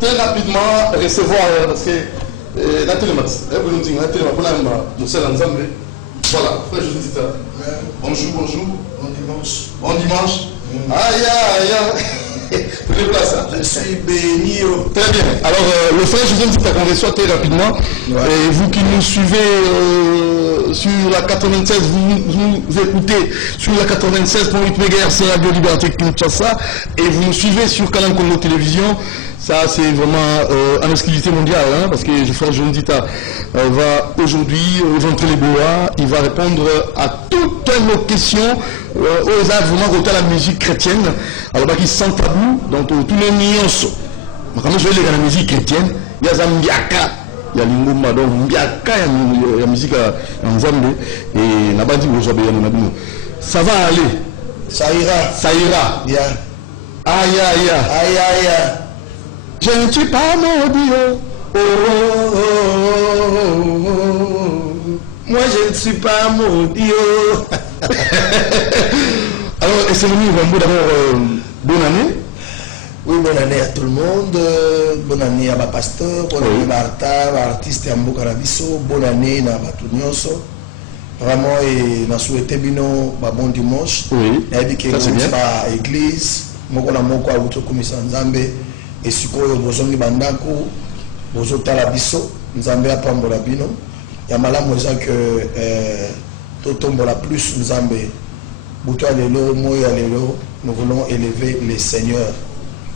très rapidement recevoir, parce que la télémax, vous nous dites, la télémax, nous sommes ensemble. Voilà, frère José Ndita. Bonjour, bonjour. Bon dimanche. Aïe, aïe, aïe. Je suis béni. Très bien. Alors, le frère José Ndita qu'on reçoit très rapidement. Ouais. Et vous qui nous suivez sur la 96, vous écoutez sur la 96.8 MHz Radio Liberté Kinshasa. Et vous nous suivez sur Canal Congo Télévision. Ça, c'est vraiment en exclusivité mondiale, hein, parce que le frère José Ndita va aujourd'hui rentrer les bois. Il va répondre à toutes nos questions. Aux arts vraiment côté la musique chrétienne. Alors, bah, qui sans tabou, donc tous les nions. Quand je vais lire la musique chrétienne, il y a Zambiaka, il y a l'ingoma, donc Mbiaka, il y a la musique en Zambie, et la bande ça va aller. Ça ira. Ça ira. Yeah. Aïe, aïe, aïe, aïe, aïe. Je ne suis pas maudit. Oh, oh, oh, oh, oh. Moi, je ne suis pas maudit. Alors, et c'est venu Rambo d'abord, bonne année. Oui, bonne année à tout le monde. Bonne année à ma pasteur, bonne année à l'artiste Ambo Karabiso, bonne année à Batunyoso. Vraiment, et on a souhaité bino bon dimanche. Oui, ça c'est bien. Église, moko na moko auto komisa nzambe et sikoyo bozongi bandako bozotala biso nzambe apambola bino. Ya malamu eza que totombola plus nzambe. Buto alelo moyo alelo, nous voulons élever les seigneurs.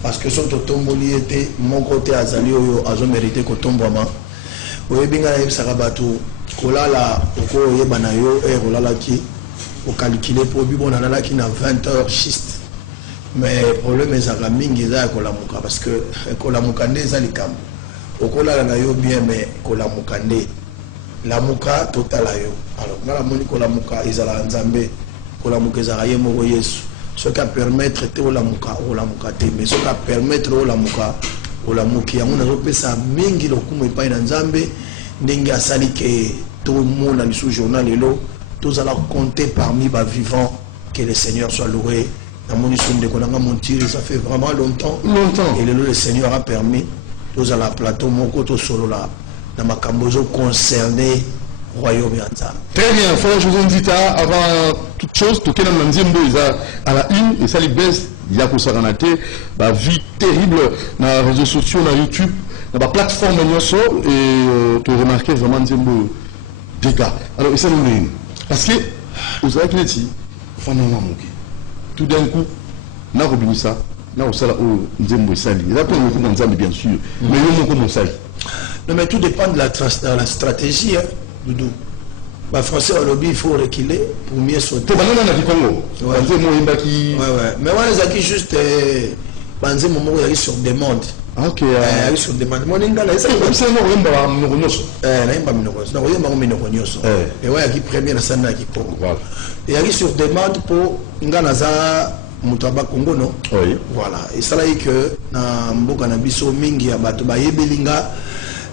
Parce que son totomboli était mon côté azali oyo azo mérité ko tombama. Oye binga na yebisaka bato kolala oko yebana yo kolala ki o calculer pour bi bona nala ki na 20 heures schiste. Mais problème ezaka mingi za kolamuka parce que kolamuka nde za likambo. Okolala na yo bien mais kolamuka nde la muka totala yo. Alors na la moni kolamuka ezala nzambe kolamuka ezala ye moko Yesu. Ce qui permettre te olamuka te mais ce qui permettre olamuki yango na zopesa mingi lokumu epai na nzambe ndenge asali ke tout le monde na lisu journal elo tous allons compter parmi ba vivants que le Seigneur soit loué. Na moni sonde konanga montiri ça fait vraiment longtemps et le Seigneur a permis tous à la plateau moko to solo la na makambozo concerné royaume yanza. Très bien, frère José Ndita, avant toute chose, tout le monde à la une, et ça les baisse, il y a pour ça la vie terrible dans les réseaux sociaux, dans YouTube, dans la plateforme et tu remarques vraiment Nzembo dégâts. Alors, et ça nous parce que vous avez dit, tout d'un coup, on a oublié ça, on a Nzembo Sali. Il y a pas de Nzembo bien sûr, mais il y a Sali. Non, mais tout dépend de la stratégie. Hein. Doudou. Bah, français au lobby, il faut reculer pour mieux sauter. Ouais. Mais moi, les juste Banzé Momo, il y sur demande. Ok. Il y a sur demande. Mon ingala, c'est un et ouais, qui premier, ça n'a qui Congo. Et il y a sur demande pour Nganaza Moutaba Congo, non? Oui. Voilà. Et ça là, que na Mboka na biso mingi ya bato ba yebelinga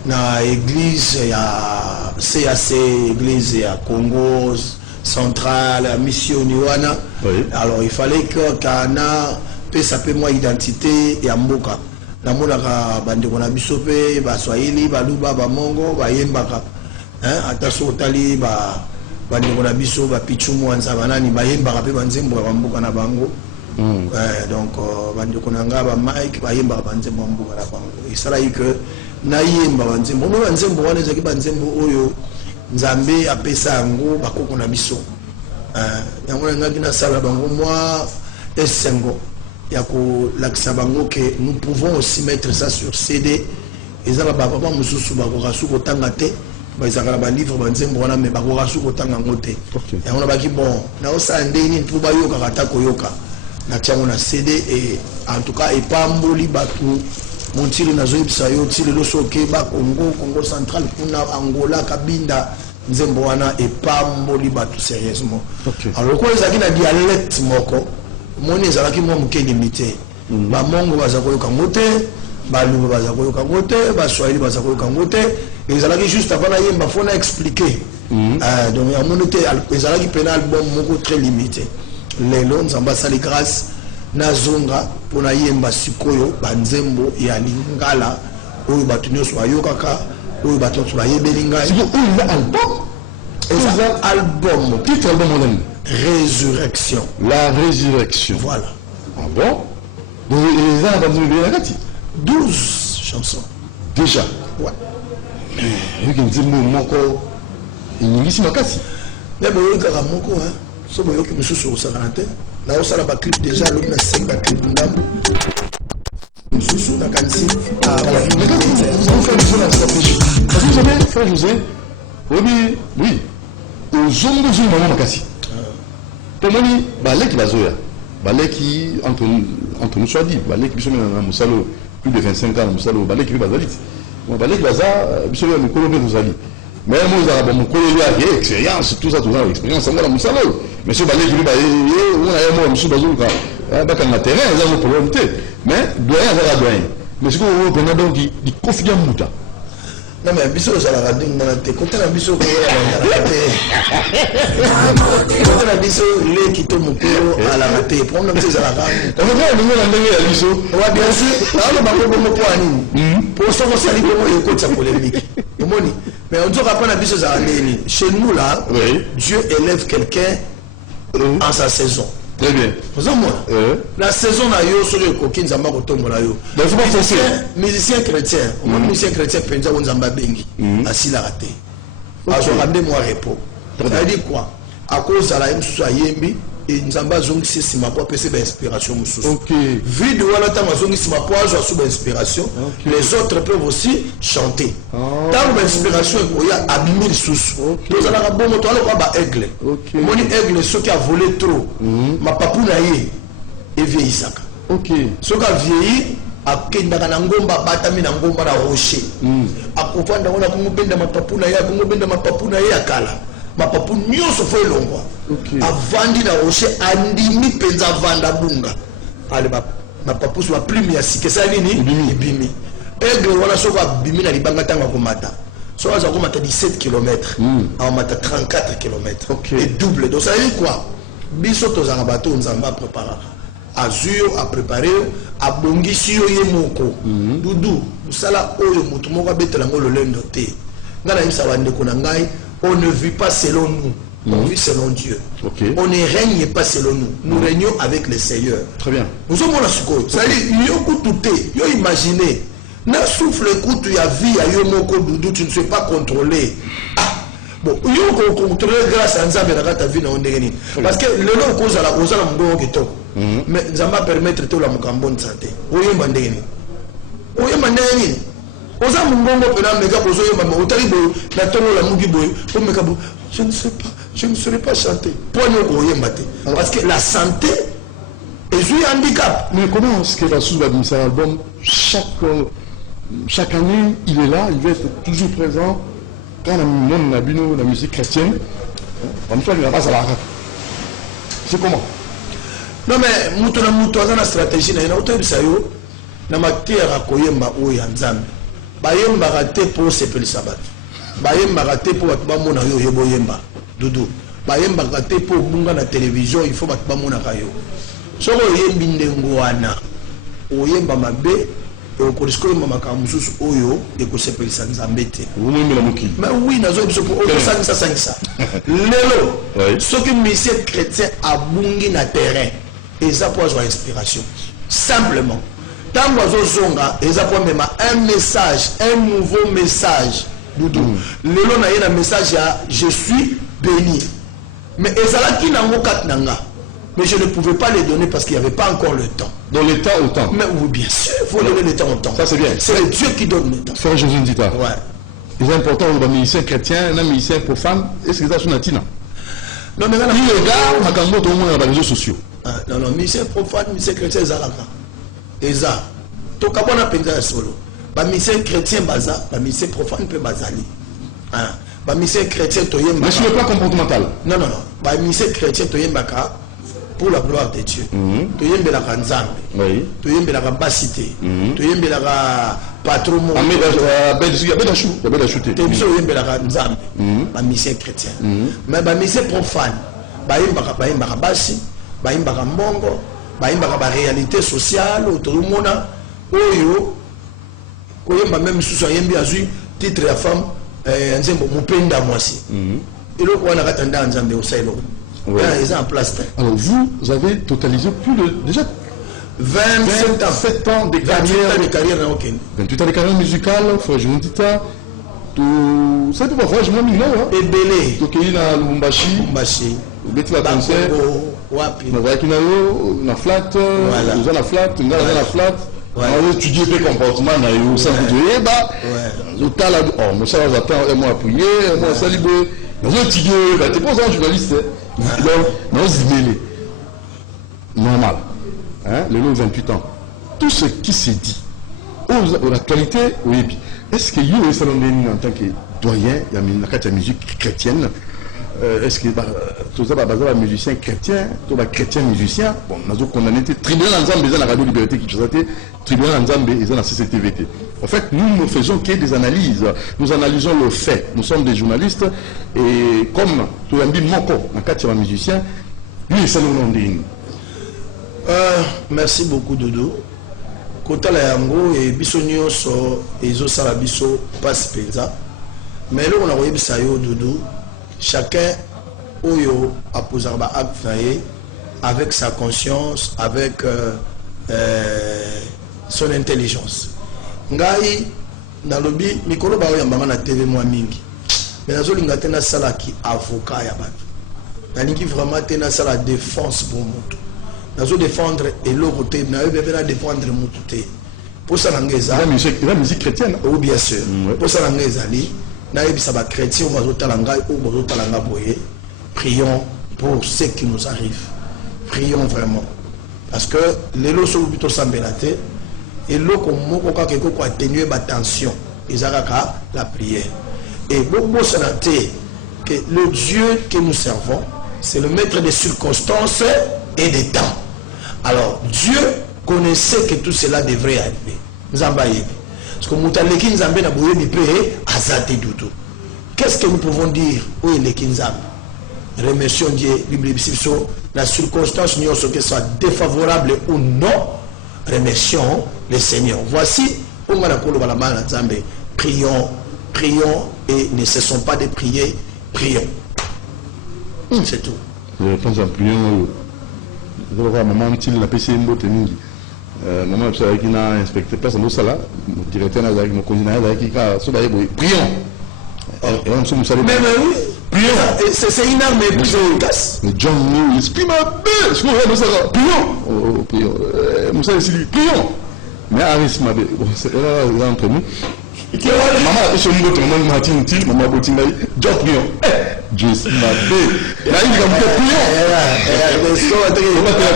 na église ya CAC, église ya Congo centrale, mission Niwana. Oui. Alors il fallait que Kana pesa pe moi identité ya mboka. Na mona ka bande kona biso pe ba Swahili, ba Luba, ba Mongo, ba Yembaka. Hein, ataso tali ba bande kona biso ba Pichumu anza banani ba Yembaka pe banzembo ya mboka na bango. Donc bande kona ngaba Mike ba Yembaka banzembo mboka na bango. Il sera que na yemba banzembo mo banzembo wana ezaki banzembo oyo nzambe apesa yango bakoko na biso yango ngaki na sala bango moi esengo ya ko lakisa bango que nous pouvons aussi mettre ça sur CD ezala ba papa mususu bakoka su kotanga te bazaka ba livre banzembo wana me bakoka su kotanga ngote yango na baki bon na osande ni tu bayoka kata koyoka na tiango na CD et en tout cas epamboli batu mon tili na zoïb sayo tili lo soke ba Congo central kuna Angola Kabinda nzembo wana et pamboli batu sérieusement. Alors quoi ezaki na dialecte moko moni ezalaki mo muke limité ba mongo bazako yokangote ba luba bazako yokangote ba swahili bazako yokangote ezalaki juste avant na yemba fona expliquer donc ya monoté ezalaki pena album moko très limité lelo nzamba sali grâce nazonga pona yemba sikoyo banzembo ya lingala oyo bato nyonso bayokaka oyo bato nyonso bayebeli ngai eza album titre album mon Résurrection. La résurrection. Voilà. Ah bon? Donc les gens ont dit 12 chansons. Déjà. Ouais. Mais il y a un moko ici makasi. Mais bon, il y a un moko hein. So boyo ki mususu au salante. Na au sala ba clip déjà l'homme na 5 ba clip ndam. Mususu na kansi. Ah voilà. Mais quand vous avez fait la stratégie. Parce que vous savez, frère José, oui. Aux zongo zongo maman makasi. Pour moi, balai qui va zoya. Balai qui entre nous soit dit, balai qui sont dans Moussalo plus de 25 ans, Moussalo, balai qui va zalit. Moi balai qui va za, bisous dans Moussalo nous zalit. Mais moi ils arabes mon collègue a expérience, tout ça expérience en Moussalo. Mais ce balai qui va on a moi monsieur bazou ka. Ba kan na terrain, ça le problème mais doyen ça doyen. Mais ce qu'on veut donc il confie en muta. Non mais biso za la radio na te côté na biso ko ya côté na biso le kito mokolo ala raté problème c'est za la radio on va venir na ndenge ya biso wa bien sûr ala ba ko mo poani pour ça ko sali ko yo ko tsa polémique omoni mais on dit pas na biso za ndeni chez nous là Dieu élève quelqu'un en sa saison. Très bien. La saison na yo sur le coquin zamba ko tombola yo. Donc faut pas forcer. Musicien chrétien, musicien chrétien penza on zamba bengi asila raté. Azo rande moi repos. Ça dit quoi? À cause de la msusu ayembi et nzamba zongi sima po pese ba inspiration mususu. OK. Vidéo wala tanga zongi sima po azo sous inspiration. Les autres peuvent aussi chanter. Tant d'inspiration ko ya abimir susu. Nous allons avoir bon moto ala ko ba aigle. Moni aigle ce qui a volé trop. Ma papuna ye et vieillissaka. OK. Ce qui a vieilli akendaka na ngomba batami na ngomba na rocher. Akufanda wana kumubenda mapapuna ya kumubenda mapapuna ya kala. Mapapu nyonso fo elongwa. Avandi na rocher andimi penza vanda bunga. Ale mapapu so plume ya sikesa nini ibimi. Aigle wana so ba bimi na libanga tanga komata. So aza komata 17 km. A mata 34 km. Et double. Donc ça veut dire quoi? Biso tozanga bato nzamba prépara. Azur a préparé a bongisi yo ye moko. Dudu, musala oyo mutu moko betela ngolo lendo te. Ngala imsa wande ko na ngai. On ne vit pas selon nous, on vit selon Dieu. On ne règne pas selon nous, nous régnons avec le Seigneur. Très bien. Nous sommes là sur quoi? Ça dit, yo imaginez, na souffle écoute, il y a vie, il y a moko doudou, tu ne sais pas contrôler. Bon, yo contrôler grâce à Nzambe na ta vie na ondeni. Parce que le nom cause à la mbongo keto. Mais Nzamba permettre tout la bonne santé. Oyo mandeni. Oyo mandeni. Oza mbongo pena mega bozo yo mama otali boyo na tono la mugi boyo o mega bo je ne serai pas chanter point o yembate parce que la santé est un handicap. Mais comment est-ce que la sous cet album chaque année il est là, il va être toujours présent quand le monde n'a bino la musique chrétienne comme ça il va pas à la rate. C'est comment? Non mais muto na na stratégie na auto bisayo na matière akoyemba o ya Nzambe. Bayemba raté pour sepelisa bato. Bayemba raté pour bato bamona yo yebo yemba. Dudu. Bayemba raté pour bunga na télévision, il faut bato bamona kayo. Soko yembi ndengo wana. Oyemba mabe et au korisiko yemba makamususu oyo et ko sepelisa Nzambe te. Mais oui, nazo biso ko sangisa. Lelo. Ce que monsieur chrétien a bungi na terrain. Et ça pour avoir inspiration. Simplement. Tant zonga, même un message, un nouveau message. Doudou. Lelo na yena message ya je suis béni. Mais ezala ki nango kat nanga. Mais je ne pouvais pas les donner parce qu'il n'y avait pas encore le temps. Dans le temps au temps. Mais oui, bien sûr, il faut donner le temps au temps. Ça c'est bien. C'est le Dieu qui donne le temps. Frère Jésus Ndita. Ouais. C'est important aux musiciens chrétiens, les musiciens profanes. Est-ce que ça sont natina? Non mais là, il regarde makambo tout le monde dans les réseaux sociaux. Non non, musiciens profanes, musiciens chrétiens zalaka. Eza to kabona penza solo ba mission chrétien baza ba mission profane pe bazali ba mission chrétien to yemba mais sur le plan comportemental non ba mission chrétien to yemba ka pour la gloire de Dieu to yemba la Nzambe oui to yemba la basité to yemba la patron mo beda chuté to yemba la Nzambe ba mission chrétien mais ba mission profane ba yemba basi ba yemba mbongo bayimbaka ba réalité sociale otomona oyo koyemba même susu ayembi azwi titre ya femme nzembo mopenda mwasi eloko wana katanda nzambe osaelo ils en place. Alors vous avez totalisé plus de déjà 27 ans de carrière. 28 ans de carrière musicale, je vous dis ça. Tout ça, tu vas voir, je m'en mets et belé. Tu es à Lubumbashi. Tu vas concert. Wapi. Tu vas na flat. Nous avons la flat. Nous avons la flat. On va étudier le comportement. On va étudier. Oh, mais ça va attendre. Moi appuyer. Moi saluer. On va étudier. Tu es pas un journaliste. Donc, nous sommes normal. Hein, le long 28 ans. Tout ce qui s'est dit, l'actualité, oui. Est-ce que vous, en tant que doyen, il y a la musique chrétienne, est-ce que tout ça, c'est musicien chrétien, tout ça, chrétien musicien, bon, nous avons condamné, tribunal ensemble, ils ont la radio liberté qui faisait, tribunal ensemble, ils ont la CCTVT. En fait, nous ne faisons que des analyses, nous analysons le fait, nous sommes des journalistes, et comme tout le monde dit, mon corps, dans le musicien, lui, c'est le nom de nous. Merci beaucoup Dodo. Kota la yango et biso nyonso ezo sala biso passe penza. Mais là on a voyé bisayo Dodo. Chacun oyo a posé ba acte avec sa conscience, avec son intelligence. Ngai na lobi mikolo ba oyamba na TV moi mingi. Mais nazo linga tena sala ki avocat ya batu. Na lingi vraiment tena sala défense pour moto. Nous défendre et l'autre côté, nous devons défendre Moutouté. Pour ça, la musique chrétienne. Oui, bien sûr. Pour ça, nous devons chrétien, prions pour ce qui nous arrive. Prions vraiment. Parce que les lots sont plutôt semblatés. Et l'eau comme moi, quand quelqu'un a atténué ma tension, ils ont la prière. Et beaucoup que le Dieu que nous servons, c'est le maître des circonstances et des temps. Alors, Dieu connaissait que tout cela devrait arriver. Parce que Moutaleki Nzambe n'a pas eu azate doutou. Qu'est-ce que nous pouvons dire? Oui, les Kinzambe. Remercions Dieu, la circonstance, que soit défavorable ou non, remercions le Seigneur. Voici, prions, prions et ne cessons pas de prier, prions. C'est tout. Je pense à prions. Maman, il a PC une botte mingi. Maman, je suis un inspecteur, personne d'autre là. Mon directeur n'a pas mon cousin qui a sur la prions. Et on se salue. Mais oui, prions. C'est une arme et puis on casse. Mais John nous exprime un peu. Je comprends ça. Prions. Prions. Moussa ici, prions. Mais Aris m'a dit, c'est là entre nous. Maman, je suis un botte, maman Martin Til, maman Botinga, John prions. Dieu m'a dit. Là, il a prions.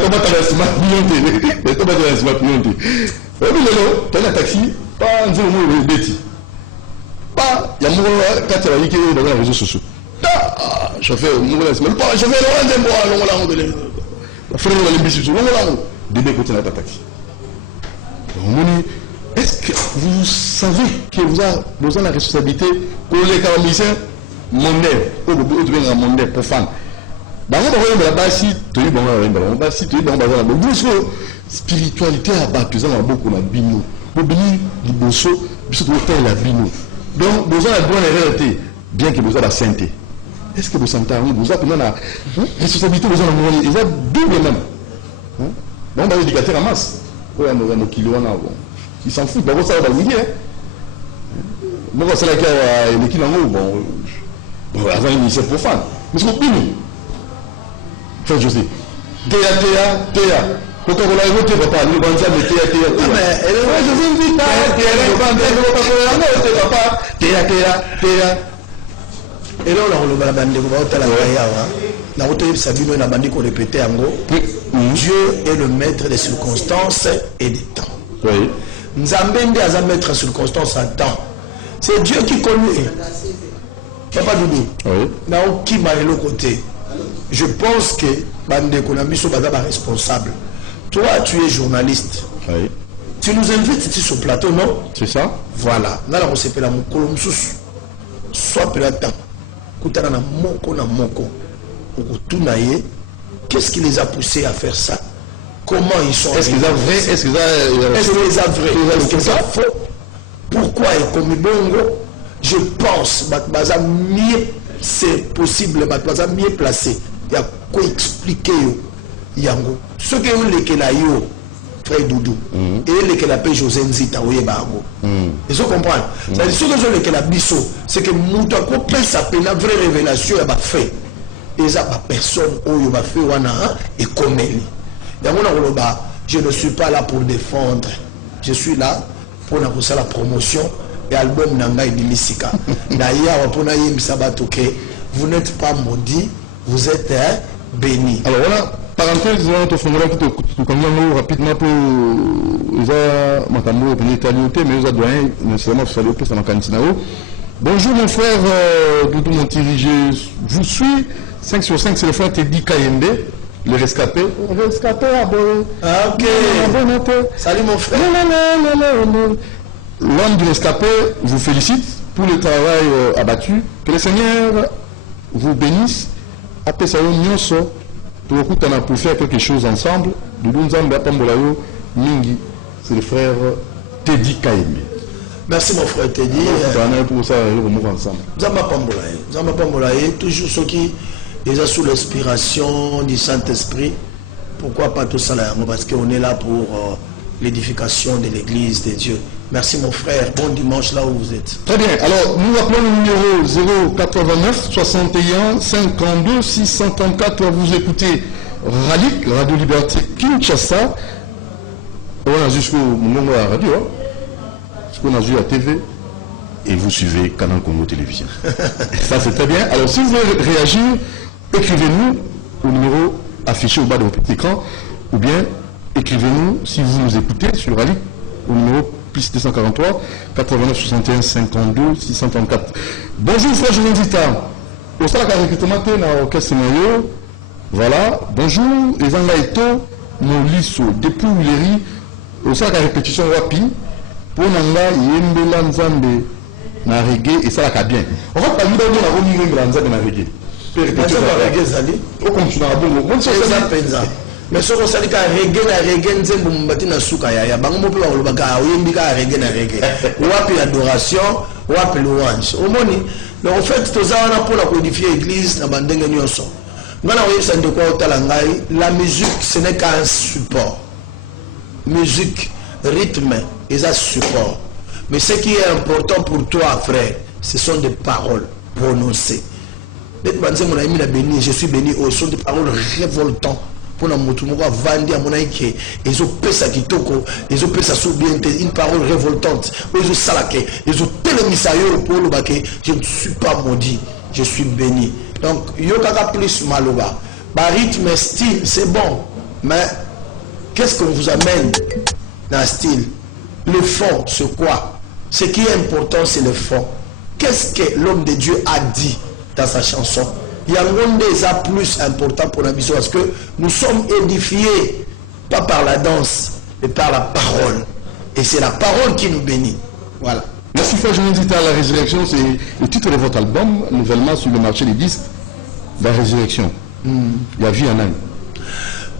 Comment tu as smart prions? Comment tu as smart prions? Oui, tu as un taxi, pas un zéro mot bêtis. Pas, il y a mon quand tu as dit qu'il est dans les réseaux sociaux. Chauffeur, mon gars, mais pas chauffeur, on va la frère de l'ambition, on va début côté de la taxi. Est-ce que vous savez que vous avez la responsabilité pour les musiciens mondains, ou bien mondains profanes? Bah on va voir la base, tu es bon, on va si tu es bon, bah voilà, mais spiritualité à battre, tu as beaucoup la bino, bobini, liboso, biso hôtel la bino. Donc vous avez la bonne réalité, bien que vous avez la sainteté. Est-ce que vous sentez vous avez la responsabilité, vous avez ils ont double même. Donc on va éducateur en masse. Ils s'en foutent, ça va vous dire. Moi, c'est là qu'il y a les kilomètres, bon, avant une initiative profane. Mais c'est pour nous. Frère José, Théa. Quand on l'a évoqué, papa, nous allons dire Théa. Mais je vous dis Théa. Et là, on a la bande Dieu est le maître des circonstances et des temps. Oui. Nzambe a mettre en circonstance en temps. C'est Dieu qui connaît. Papa Doudou. Oui. Qui m'a le côté. Je pense que Bande Konamiso est responsable. Toi, tu es journaliste. Oui. Tu nous invites ici sur le plateau, non? C'est ça. Voilà. Là, on s'appelle la Mokolomsus. Soit Pelatan. Koutana na moko. Qu'est-ce qui les a poussés à faire ça? comment ils sont. Est-ce qu'ils sont vrais? Est-ce qu'ils sont vrai? Est-ce qu'ils sont faux? Pourquoi et comme bongo? Je pense que mieux c'est possible, mieux placé. Il y a quoi expliquer yango. Ce que vous les yo, frère Doudou, et les que la paix José Nzita ou Yebango. Ils comprennent. C'est-à-dire ce que les que la biso, c'est que Mouta Kopé s'appelle la vraie révélation et fait. Et ça personne où va fait wana et comme elle. Je ne suis pas là pour défendre. Je suis là pour la promotion et album Nanga et Bimisika. D'ailleurs, pour vous n'êtes pas maudit, vous êtes béni. Alors voilà, parenthèse, on formulaire qui te rapidement pour les Matambo et Pénétalité, mais les doyens, nécessairement, ça m'a cantinao. Bonjour mon frère Doudou Montiri, je vous suis. 5 sur 5, c'est le frère Teddy Kayembe, le rescapé. Rescapé, ok. Salut mon frère. L'homme du rescapé vous félicite pour le travail abattu. Que le Seigneur vous bénisse. Après ça, pour faire quelque chose ensemble. Doudou Nzambe Apambolayo Mingi, c'est le frère Teddy Kayembe. Merci mon frère Teddy. Pour ça, on va ensemble. Nzambe Apambolayo, toujours ceux qui sont sous l'inspiration du Saint-Esprit. Pourquoi pas tout ça là? Parce qu'on est là pour l'édification de l'église de Dieu. Merci mon frère, bon dimanche là où vous êtes. Très bien, alors nous appelons le numéro 089 61 52 634. Vous écoutez Ralik, Radio Liberté Kinshasa. On a jusqu'au moment à la radio, jusqu'au a vu la TV, et vous suivez Canal Congo Télévision. Ça c'est très bien. Alors si vous voulez réagir, écrivez-nous au numéro affiché au bas de votre écran, ou bien écrivez-nous si vous nous écoutez sur Ralik au numéro plus 243 89 61 52 634. Bonjour frère Journalista. Au sein de la recrutement dans l'orchestre scénario. Voilà. Bonjour. Les Angaïto, Molisso, depuis Ouleri, au sein de la répétition Wapi, pour Nanga, Yembela Nzambe, na reggae, et ça la bien. On va pas lui donner la remise de Nzambe na reggae. Au continent, bon, c'est ça. Mais ce qu'on s'est dit, reggae, nzembo mbati na suka ya bango mope ba kolobaka oyembi ka reggae na reggae. Wapi l'adoration, wapi louange. Omoni, mais en fait toza wana pour la codifier l'église na bandenge nyonso. Ngana oyesa ndeko otala ngai, la musique ce n'est qu'un support. Musique, rythme, et ça support. Mais ce qui est important pour toi frère, ce sont des paroles prononcées. Je suis béni, ce sont des paroles révoltantes. Pour la motumoko vandi à mon aïké, ils ont pesa kitoko, ils ont pesa soubiente, une parole révoltante, ils ont salaké, ils ont télémisayo pour le baké, je ne suis pas maudit, je suis béni. Donc, yokaka plus maloba. Bah, rythme, style, c'est bon, mais qu'est-ce qu'on vous amène dans le style? Le fond, c'est quoi? Ce qui est important, c'est le fond. Qu'est-ce que l'homme de Dieu a dit dans sa chanson? Il y a un plus important pour la mission parce que nous sommes édifiés pas par la danse mais par la parole et c'est la parole qui nous bénit. Voilà. Merci frère Journalista. La résurrection, c'est le titre de votre album nouvellement sur le marché des disques. La résurrection. Il y a vie en âme.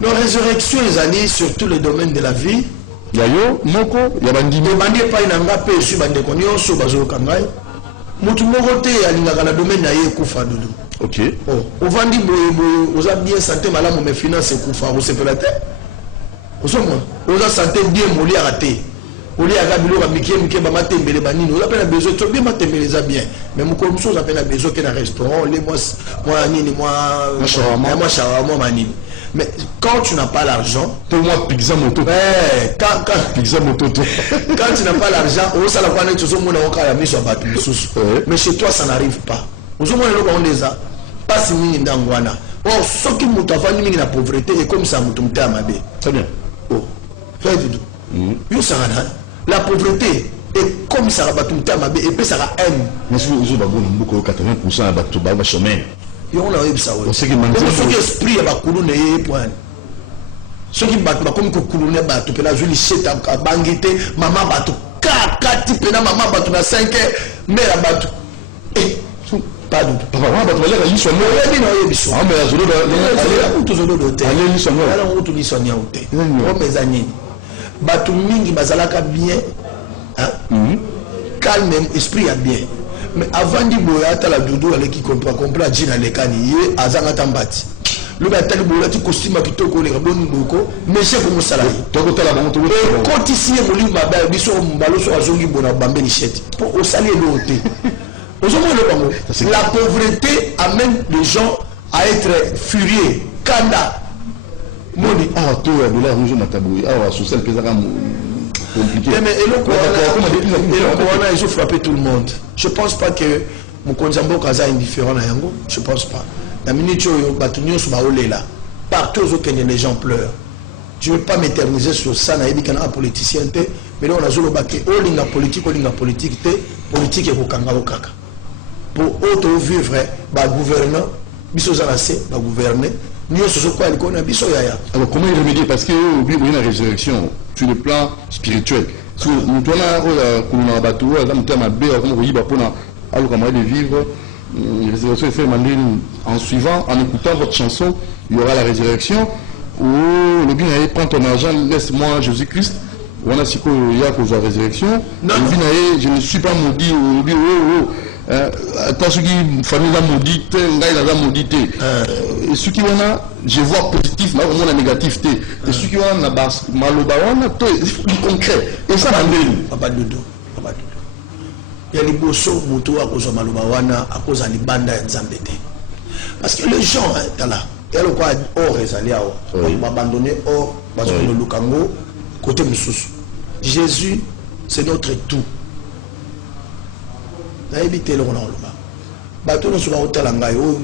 La résurrection les années sur tous les domaines de la vie. Il y a yo moko, il y a bandini. Bandi pas inanga pe su bande konyo so bazo kangai. Mutu moko te alingaka na domaine na ye kufa dudu. Ok. Au vandi vous avez bien santé malamu mais finance kufa vous se fait la tête. Vous avez santé bien moli à rater. Oli aga bilo ba mikie ba matembele banini. Vous avez besoin de bien matembele za bien. Mais mon comme ça appelle besoin que dans restaurant les moi nini moi shawarma manini. Mais quand tu n'as pas l'argent, pour moi pizza moto. Quand pizza moto. Quand tu n'as pas l'argent, on ça la connaît tout le monde a mis sur batu sous. Mais chez toi ça n'arrive pas. Vous avez le ça pas si mini ndangwana. Oh ce qui mutafani mingi na pauvreté et comme ça mutumta amabe. Très bien. Oh. Fais du tout. Yo ça la pauvreté est comme ça batumta amabe et puis ça va haine. Mais si vous avez beaucoup 80% batu ba chômeur. On a eu ça. Ce qui manque c'est esprit ba kulune point. Ce qui bat comme que kulune batu pe la joli cheta bangité maman batu kaka type na maman batu na 5 mère batu. Pas du tout. Papa, on va te dire qu'ils sont morts. Oui, non, il y a Ah, mais à Zolo, allez, ils sont morts. Alors, on sont morts. Oh, mes amis. Batumingi, bazalaka bien. Calme, esprit a bien. Mais avant de boire, tu as la doudou qui comprend Djina Lekani, Azanga Tambati. Le gars a boire, tu costume qui te colle, mais c'est comme ça. Et quand ici, il y a des gens qui ont des choses pour au salaire de la pauvreté amène les gens à être furieux. Kanda. Moni. Ah, tu as de la rouge à tabouille. Ah, sur celle que ça compliqué. Mais ils ont frappé tout le monde. Je ne pense pas que mon Konzambo Kaza est indifférent à Yango. Je ne pense pas. La minute où partout où les gens pleurent. Je ne veux pas m'éterniser sur ça. Il y a un politicien. Mais là, on a dit que la politique est au Kanga. Pour auto vivre, gouverneur, gouverner. Alors comment y remédier? Parce que il y a une résurrection sur le plan spirituel. Nous vivre la résurrection est faite en suivant, en écoutant votre chanson, il y aura la résurrection. Ou le bien prends ton argent, laisse-moi Jésus-Christ. On a si il y a cause de la résurrection. Je ne suis pas maudit. Tant ceux qui famille la maudite, la maudité. Et ceux qui ont je vois positif, mais on a négatif. Et ceux qui ont malobawana, c'est concret. Et ça va pas de dos. Il y a les bossos moto à cause de malobawana, à cause de l'ibanda et zambete. Parce que les gens, là, il y a le quoi or et zalia, on va abandonner or, parce que le lukango, côté moussous. Jésus, c'est notre tout.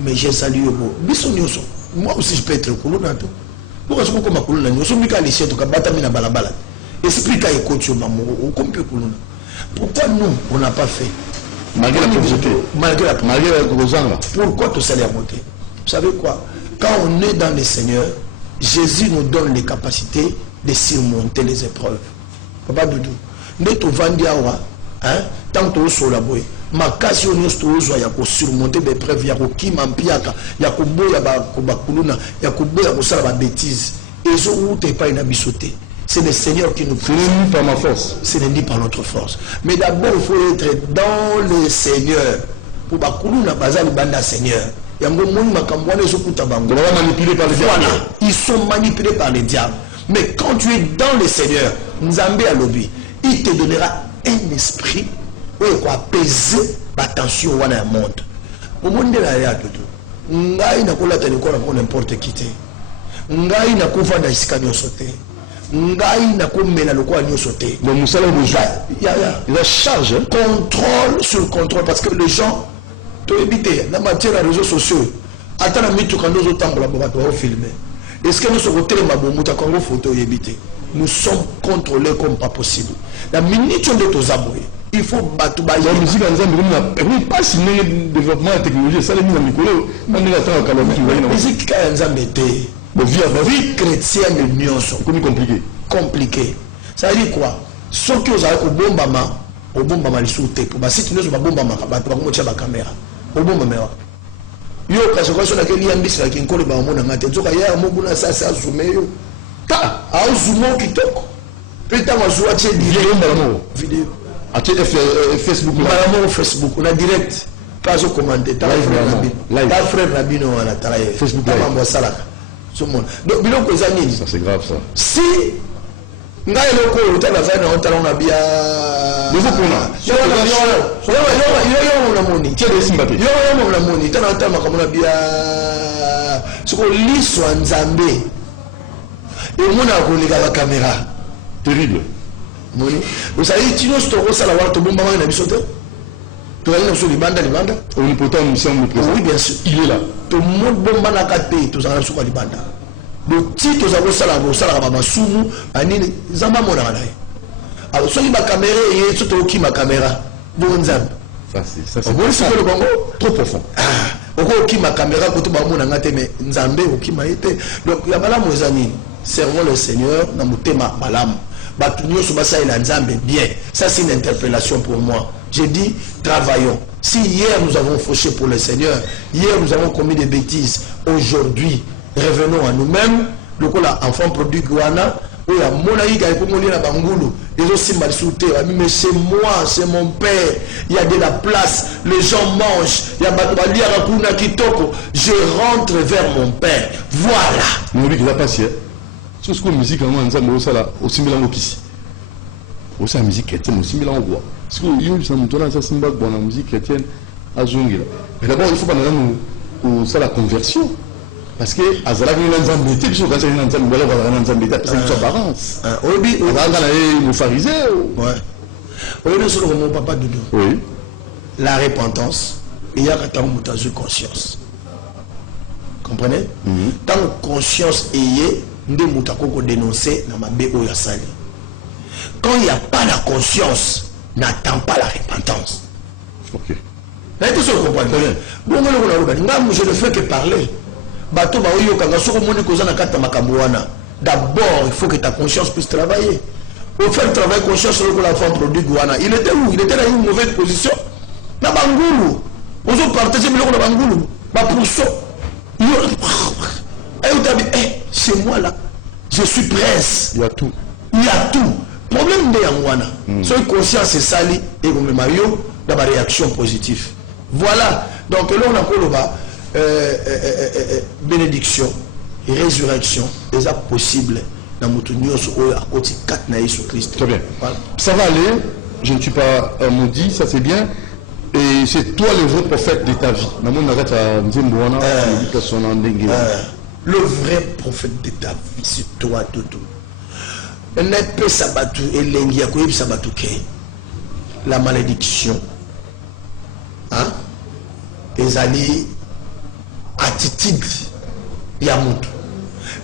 Mais j'ai salué moi aussi je peux être cool. Pourquoi je peux comme cool? Pourquoi nous on n'a pas fait malgré la pauvreté, malgré la pourquoi tout ça est monté? Vous savez quoi? Quand on est dans le Seigneur, Jésus nous donne les capacités de surmonter les épreuves. Papa Doudou, nous vendions tant que sur la boue. Ma casse on est surmonter des preuves, il y a qui m'ampiaka, il y a kobo ya bakuluna, il y a kobo ya kosala ba bêtises. Et zo où t'es pas une abisoté. C'est le Seigneur qui nous pousse. Ce n'est ni par ma force. Ce n'est ni par notre force. Mais d'abord il faut être dans le Seigneur. Pour bakuluna bazali banda Seigneur. Yango moni makambwana zo kuta bango. Manipulés par les diables. Ils sont manipulés par les diables. Mais quand tu es dans le Seigneur, Nzambe a lobby, il te donnera un esprit. Oui, quoi, apaiser la tension dans le monde. Au monde de la réalité, ngai na kola tani kola pour n'importe qui te. Ngai na kufa na iskanyo sauté. Ngai na komena le quoi nyo sauté. Donc nous allons besoin. Il y a la charge, contrôle sur le contrôle parce que les gens te éviter dans matière de réseaux sociaux. Attends la minute quand nous autant la boîte va filmer. Est-ce que nous sommes tellement bon muta quand photo éviter. Nous sommes contrôlés comme pas possible. La minute de tos aboués. Il faut battre la musique en Zambie, pas si le développement de la technologie, ça les mis en micro, on est là à Calomie. La musique en Zambie, la vie chrétienne est compliqué. Ça veut dire quoi? Ceux qui ont au bombama les sauter pour si tu n'as pas bombama, tu vas monter la caméra. Au bombama. Yo, parce que sur laquelle il y a un bis qui est collé par mon amant, tu as un mot ça, ça zoomé. Ta, à un zoom qui toque. Putain, on joue à tes vidéo. Facebook, Facebook, on a direct, pas au commentaire. Live. Frère Rabino, on a travaillé. Facebook, donc, ça c'est grave ça. Si ngai loko utala vana otala on a bien yo na moni tu es sympathie yo na moni tana tama comme on a bien siko liso nzambe et mona ko la caméra terrible. Vous savez, tu nous stores ça la voir tout bon maman na bisote. Tu vas aller sur les bandes. Omnipotent, nous sommes le président. Oui, bien sûr. Il est là. Tout le monde bon mana kate, tout ça sur les bandes. Le titre ça la baba sumu ani zamba mona na. Alors sur la caméra et tout au qui ma caméra. Bon nzambe. Ça c'est le Congo trop profond. Oko qui ma caméra ko to ba mona ngate mais nzambe o qui ma été. Donc ya malamu ezani. Servons le Seigneur na mutema malamu. Bien. Ça, c'est une interpellation pour moi. J'ai dit, travaillons. Si hier nous avons fauché pour le Seigneur, hier nous avons commis des bêtises, aujourd'hui, revenons à nous-mêmes. Le coup là, enfant produit Guana, oui, à mon avis, il y a un bangulu, ils ont aussi mal sauté. Mais c'est moi, c'est mon père, il y a de la place, les gens mangent, il y a Bakuna Kitoko, je rentre vers mon père. Voilà. Mais oui, il a passé. C'est ce que la musique, aussi mélange ici. Aussi la musique chrétienne, aussi mélange. Parce que la musique chrétienne à Zongila. Mais d'abord, il faut pas nous faire la conversion. Parce que Azala vient dans un métier, puis quand il dans un métier, dans un métier, c'est une apparence. Oui, les pharisiens. Ouais. Oui, sur mon papa Doudou. Oui. La repentance, il y a quand on a conscience. Comprenez? Tant que conscience est, nous devons dénoncer dans ma BO Yassali. Quand il n'y a pas la conscience, n'attends pas la repentance. Ok. Là, tout ça, vous comprenez? Bon, je ne fais que parler. D'abord, il faut que ta conscience puisse travailler. Pour faire travailler conscience sur la femme produit Guana. Il était où? Il était dans une mauvaise position. Na Bangoulou. On se partage le Bangoulou. Bah pour ça. C'est moi là. Je suis prince. Il y a tout. Il y a tout. Problème de Yangwana. Soyez conscient, c'est sali et vous me maillot dans ma réaction positive. Voilà. Donc là on a quoi là-bas? Bénédiction et résurrection, c'est possible dans notre union à côté 4 na Jésus-Christ. Très bien. Voilà. Ça va aller, je ne suis pas maudit, ça c'est bien. Et c'est toi le vrai prophète de ta vie. Le vrai prophète de ta vie, c'est toi, Doudou. La malédiction. Hein? Les alliés. Attitude Yamutu.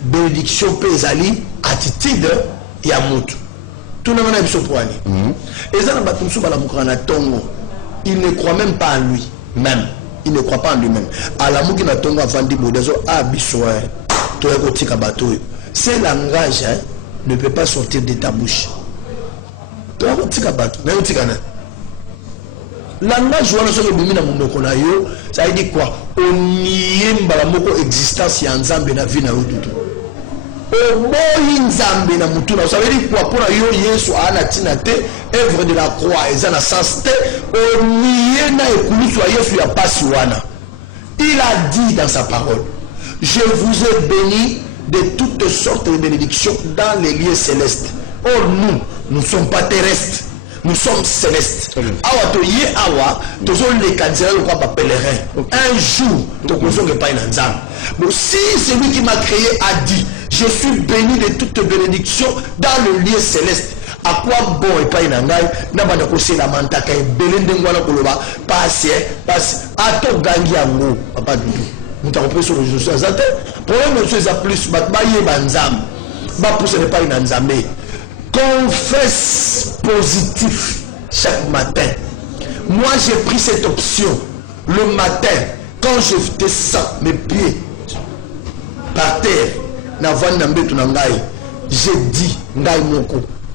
Bénédiction Pézali, attitude Yamutu. Tout le monde a vu ce point. Et ça, il ne croit même pas en lui. Même. Il ne croit pas en lui-même. À la mouki na tongo avant de dire ce langage ne peut pas sortir de ta bouche. Langage ça veut dire quoi? On y est existence ya nzambe na vie na odudu. Nzambe na mutuna. Ça veut dire quoi? Pour yo Yesu ana tinate œuvre de la croix et na sens te on y est na ekulu so Yesu ya pasi wana. Il a dit dans sa parole, je vous ai béni de toutes sortes de bénédictions dans les lieux célestes. Or nous ne sommes pas terrestres. Nous sommes célestes. Awa to ye awa to zo le kanzela le quoi pèlerin. Un jour to kozo ke pa inanzam. Bon si celui qui m'a créé a dit je suis béni de toutes bénédictions dans le lieu céleste. À quoi bon et pas inangai na bana ko se la mantaka e belende ngwana koloba passe ato gangi yango papa Doudou. Nous t'avons pris sur les réseaux sociaux. Problème de ces plus ba ye banzam. Ba pour ce n'est pas inanzamé. Confesse positif chaque matin. Moi j'ai pris cette option le matin quand je descends mes pieds par terre. J'ai dit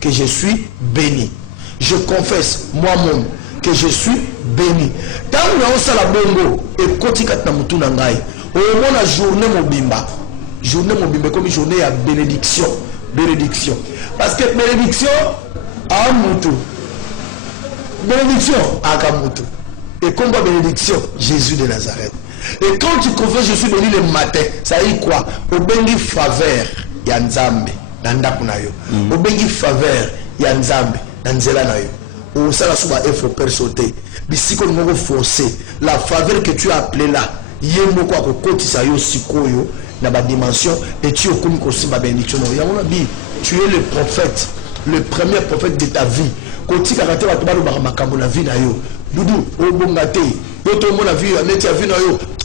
que je suis béni. Je confesse moi-même que je suis béni. Tant que nous avons la bongo et kotika na mutu nangai. Au moment la journée mobimba comme journée à bénédiction. Bénédiction. Parce que bénédiction à Moutou. Bénédiction à Kamoutou. Et comme bénédiction, Jésus de Nazareth. Et quand tu confesses, je suis béni le matin, ça dit quoi? Au béni faveur, Yanzambe, Nandakunayo. Au béni faveur, Yanzambe, Nanzela Nayo. Au Sala Souba, il faut persoter. Bisiko nous forcer. La faveur que tu as appelée là, Yemoko à côté, ça y est, Sikoyo. Dans ma dimension et tu es comme ma bénédiction. Tu es le prophète, le premier prophète de ta vie. Quand tu as raté la vie, Doudou, au bon gâté, tout le monde a vu, on est à vie,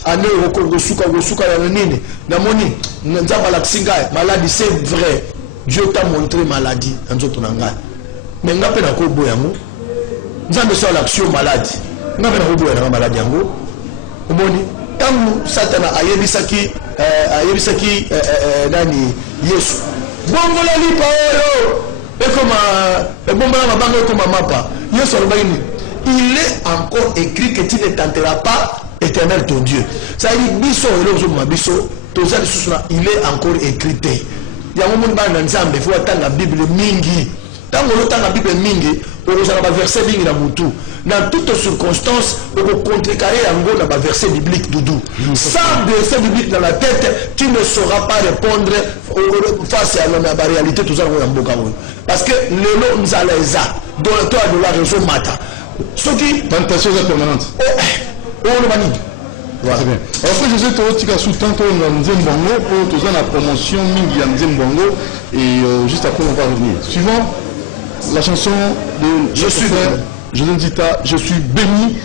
année au Congo, Souka, Nini, Namoni, Nzabalaxinga, maladie, c'est vrai. Dieu t'a montré maladie dans ton langage. Mais n'a pas de boyango. Nous avons besoin l'action maladie. N'a pas de boyango maladie. Omoni, tant Satan a yebisaki. Ayebisaki nani Yesu bongola lipa oyo et comme bongola mabango comme mapa Yesu alobaki il est encore encore écrit que tu ne tenteras pas éternel ton Dieu. Ça veut dire biso et l'autre biso, il est encore écrit. Il y a un moment où il faut attendre la Bible mingi. Tant que l'on la Bible mingi, on a un verset mingi dans Moutou. Dans toutes circonstances, on peut contrecarrer un verset biblique doudou. Sans verset biblique dans la tête, tu ne sauras pas répondre face à la réalité. Tout ça, parce que le nom nous a les a. Dans le temps de la raison mata. Ce qui. Tentation permanente. Oh, le mani. Voilà. Bien. Alors, après, je sais que tu as sous tantôt dans Nzembongo pour la promotion Mingi à Nzembongo et juste après on va revenir. Suivant la chanson de Je suis frère Joseph Nzita, je suis béni.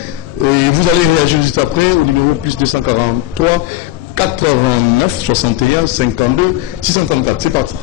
Et vous allez réagir juste après au numéro plus 243 89 61 52 634. C'est parti.